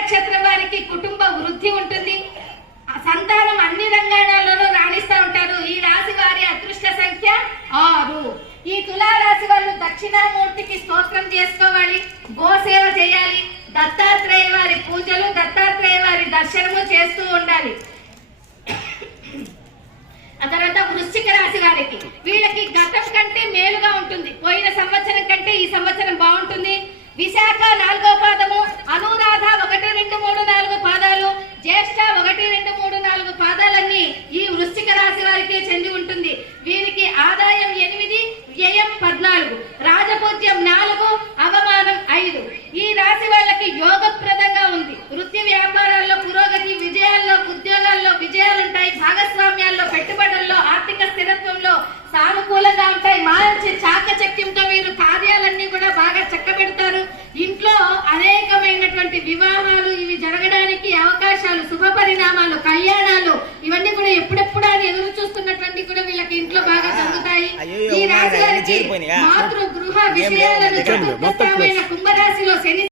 నక్షత్రం వారికి కుటుంబ వృద్ధి ఉంటుంది, సంతానం అన్ని రంగాల్లోనూ రాణిస్తూ ఉంటారు. ఈ రాశి వారి అదృష్ట సంఖ్య 6. ఈ తులారాశి వాళ్ళు దక్షిణామూర్తికి స్తోత్రం చేసుకోవాలి, గోసేవ చేయాలి, దత్తాత్రేయ వారి పూజలు, దత్తాత్రేయ వారి దర్శనము చేస్తూ ఉండాలి. ఆ తర్వాత వృశ్చిక రాశి వారికి వీళ్ళకి గతం కంటే మేలుగా ఉంటుంది, పోయిన సంవత్సరం కంటే ఈ సంవత్సరం బాగుంటుంది. విశాఖ 4వ పాదము, అనురాధ 1, 2, 3, 4 పాదాలు, జ్యేష్ఠ 1, 2, 3, 4 పాదాలన్నీ ఈ వృశ్చిక రాశి వారికి చెంది ఉంటుంది. వీరికి ఆదాయం 8, వ్యయం 14, రాజపూజ్యం 4, అవమానం 5. ఈ రాశి వాళ్ళకి యోగప్రదంగా ఉంది. వృత్తి వ్యాపారాల్లో పురోగతి, విజయాల్లో ఉద్యోగాల్లో విజయాలుంటాయి, భాగస్వామ్యాల్లో పెట్టుబడుల్లో ఆర్థిక స్థిరత్వంలో సానుకూలంగా ఉంటాయి. మంచి చాకచక్యంతో వీరు కార్యాలన్నీ కూడా బాగా చక్కబెడతారు. ఇంట్లో అనేకమైనటువంటి వివాహాలు ఇవి జరగడానికి అవకాశాలు, శుభ పరిణామాలు, కళ్యాణాలు ఇవన్నీ కూడా ఎప్పుడెప్పుడు అని ఎదురు చూస్తున్నటువంటి కూడా వీళ్ళకి ఇంట్లో బాగా జరుగుతాయి. ఈ రాశి వారికి మాతృ గృహ విషయాలను చతుర్థ కుంభరాశిలో శని